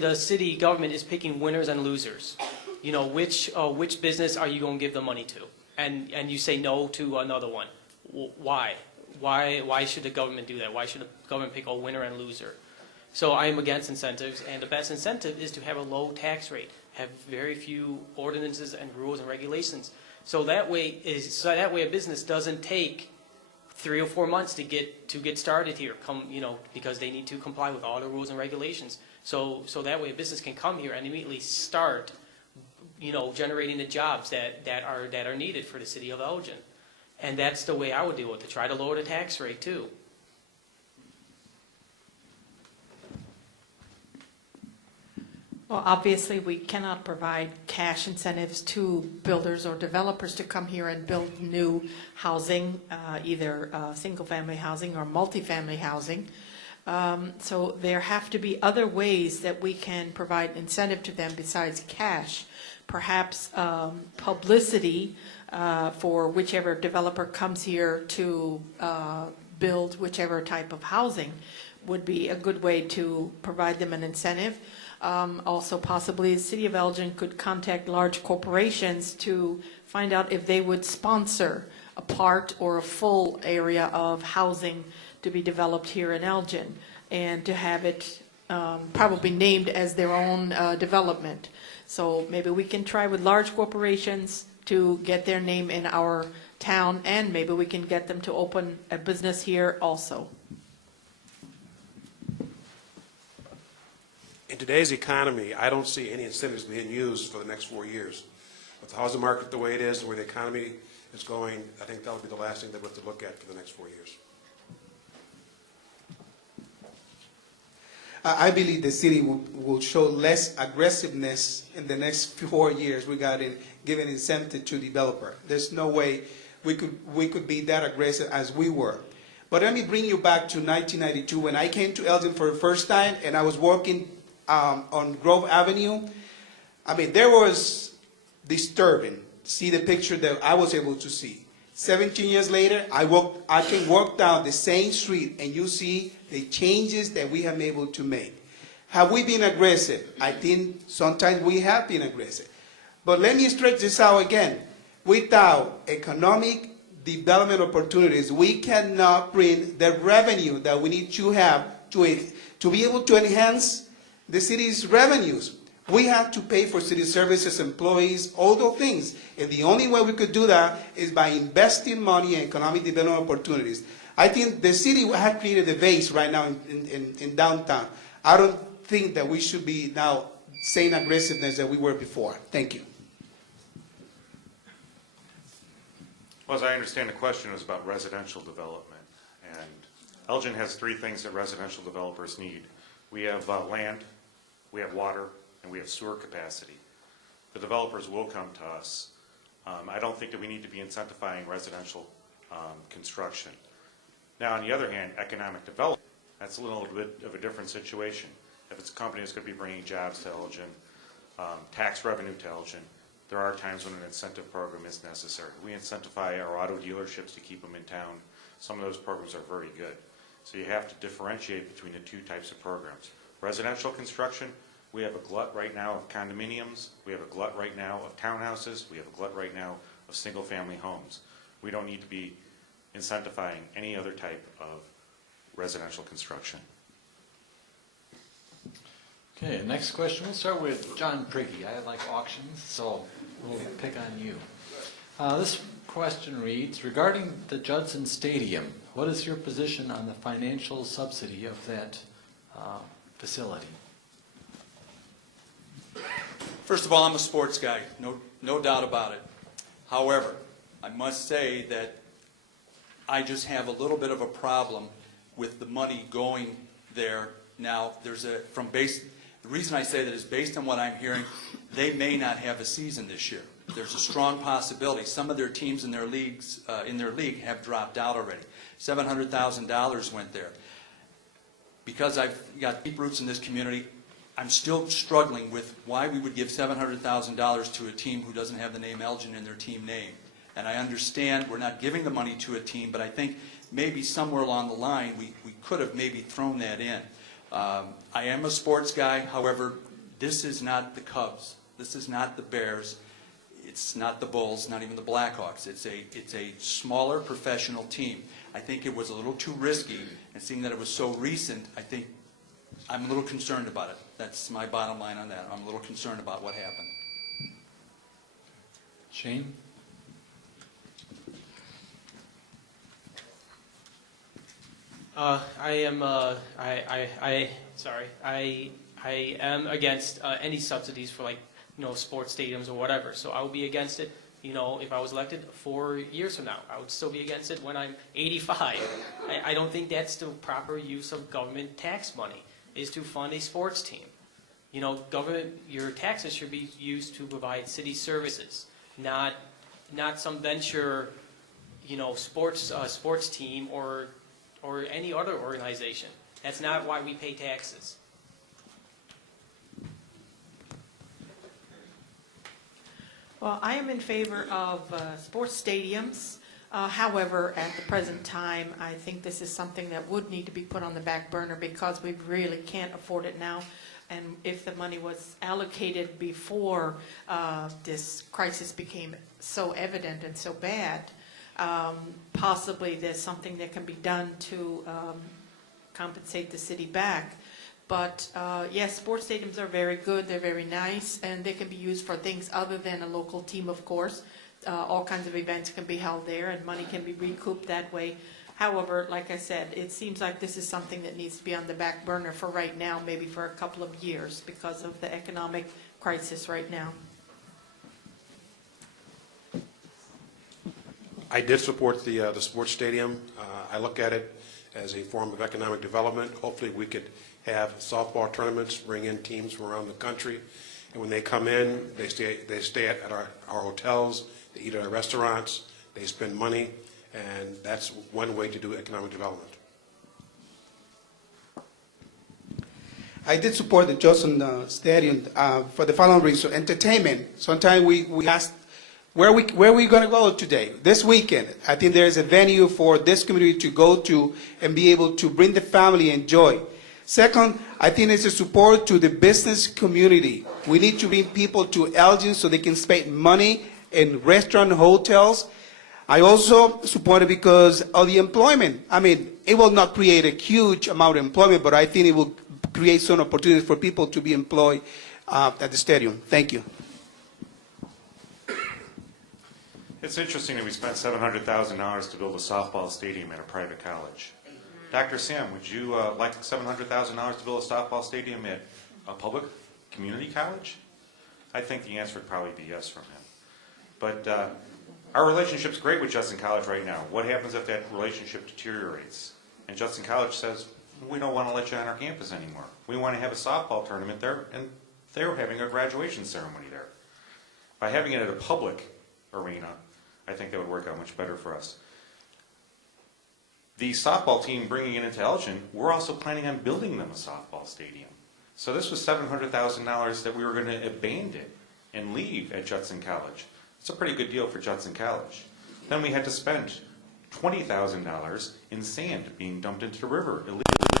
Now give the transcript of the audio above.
The city government is picking winners and losers. You know, which business are you going to give the money to? And you say no to another one. Why? Why should the government do that? Why should the government pick a winner and loser? So I am against incentives, and the best incentive is to have a low tax rate, have very few ordinances and rules and regulations. So that way a business doesn't take 3 or 4 months to get started here. Because they need to comply with all the rules and regulations. So that way a business can come here and immediately start, generating the jobs that are needed for the city of Elgin. And that's the way I would deal with it. Try to lower the tax rate too. Well, obviously, we cannot provide cash incentives to builders or developers to come here and build new housing, either single-family housing or multifamily housing. So there have to be other ways that we can provide incentive to them besides cash. Perhaps publicity for whichever developer comes here to build whichever type of housing would be a good way to provide them an incentive. Also, possibly the City of Elgin could contact large corporations to find out if they would sponsor a part or a full area of housing to be developed here in Elgin, and to have it probably named as their own development. So maybe we can try with large corporations to get their name in our town, and maybe we can get them to open a business here also. In today's economy, I don't see any incentives being used for the next 4 years. With the housing market the way it is and where the economy is going, I think that would be the last thing that we have to look at for the next 4 years. I believe the city will show less aggressiveness in the next 4 years regarding giving incentive to developer. There's no way we could be that aggressive as we were. But let me bring you back to 1992 when I came to Elgin for the first time, and I was working on Grove Avenue. I mean, there was disturbing. See the picture that I was able to see. 17 years later, I can walk down the same street and you see the changes that we have been able to make. Have we been aggressive? I think sometimes we have been aggressive. But let me stretch this out again. Without economic development opportunities, we cannot bring the revenue that we need to have to be able to enhance the city's revenues. We have to pay for city services, employees, all those things. And the only way we could do that is by investing money in economic development opportunities. I think the city has created a base right now in downtown. I don't think that we should be now saying aggressiveness that we were before. Thank you. Well, as I understand the question was about residential development. And Elgin has 3 things that residential developers need. We have land, we have water, and we have sewer capacity. The developers will come to us. I don't think that we need to be incentivizing residential construction. Now, on the other hand, economic development, that's a little bit of a different situation. If it's a company that's going to be bringing jobs to Elgin, tax revenue to Elgin, there are times when an incentive program is necessary. We incentivize our auto dealerships to keep them in town. Some of those programs are very good. So you have to differentiate between the 2 types of programs. Residential construction, we have a glut right now of condominiums. We have a glut right now of townhouses. We have a glut right now of single-family homes. We don't need to be incentivizing any other type of residential construction. Okay, next question. We'll start with John Prigge. I like auctions, so we'll pick on you. This question reads, regarding the Judson Stadium, what is your position on the financial subsidy of that facility? First of all, I'm a sports guy, no doubt about it. However, I must say that I just have a little bit of a problem with the money going there. Now, the reason I say that is based on what I'm hearing, they may not have a season this year. There's a strong possibility. Some of their teams in their league have dropped out already. $700,000 went there. Because I've got deep roots in this community, I'm still struggling with why we would give $700,000 to a team who doesn't have the name Elgin in their team name. And I understand we're not giving the money to a team, but I think maybe somewhere along the line we could have maybe thrown that in. I am a sports guy, however, this is not the Cubs. This is not the Bears. It's not the Bulls, not even the Blackhawks. It's a smaller professional team. I think it was a little too risky, and seeing that it was so recent, I think I'm a little concerned about it. That's my bottom line on that. I'm a little concerned about what happened. Shane? I am against any subsidies for sports stadiums or whatever. So I will be against it. If I was elected 4 years from now, I would still be against it when I'm 85. I don't think that's the proper use of government tax money, is to fund a sports team. Your taxes should be used to provide city services, not some venture, sports team or any other organization. That's not why we pay taxes. Well, I am in favor of sports stadiums. However, at the present time, I think this is something that would need to be put on the back burner because we really can't afford it now. And if the money was allocated before this crisis became so evident and so bad, possibly there's something that can be done to compensate the city back. But yes, sports stadiums are very good, they're very nice, and they can be used for things other than a local team, of course. All kinds of events can be held there, and money can be recouped that way. However, like I said, it seems like this is something that needs to be on the back burner for right now, maybe for a couple of years, because of the economic crisis right now. I did support the sports stadium. I look at it as a form of economic development. Hopefully we could have softball tournaments, bring in teams from around the country, and when they come in, they stay at our hotels, they eat at our restaurants, they spend money, and that's one way to do economic development. I did support the Johnson Stadium for the following reason. Entertainment. Sometimes we ask, where are we going to go today? This weekend, I think there is a venue for this community to go to and be able to bring the family and enjoy. Second, I think it's a support to the business community. We need to bring people to Elgin so they can spend money in restaurant, hotels. I also support it because of the employment. I mean, it will not create a huge amount of employment, but I think it will create some opportunities for people to be employed at the stadium. Thank you. It's interesting that we spent $700,000 to build a softball stadium at a private college. Dr. Sam, would you like $700,000 to build a softball stadium at a public community college? I think the answer would probably be yes from him. But our relationship's great with Judson College right now. What happens if that relationship deteriorates? And Judson College says, we don't want to let you on our campus anymore. We want to have a softball tournament there, and they're having a graduation ceremony there. By having it at a public arena, I think that would work out much better for us. The softball team bringing it into Elgin, we're also planning on building them a softball stadium. So this was $700,000 that we were going to abandon and leave at Judson College. It's a pretty good deal for Judson College. Then we had to spend $20,000 in sand being dumped into the river illegally.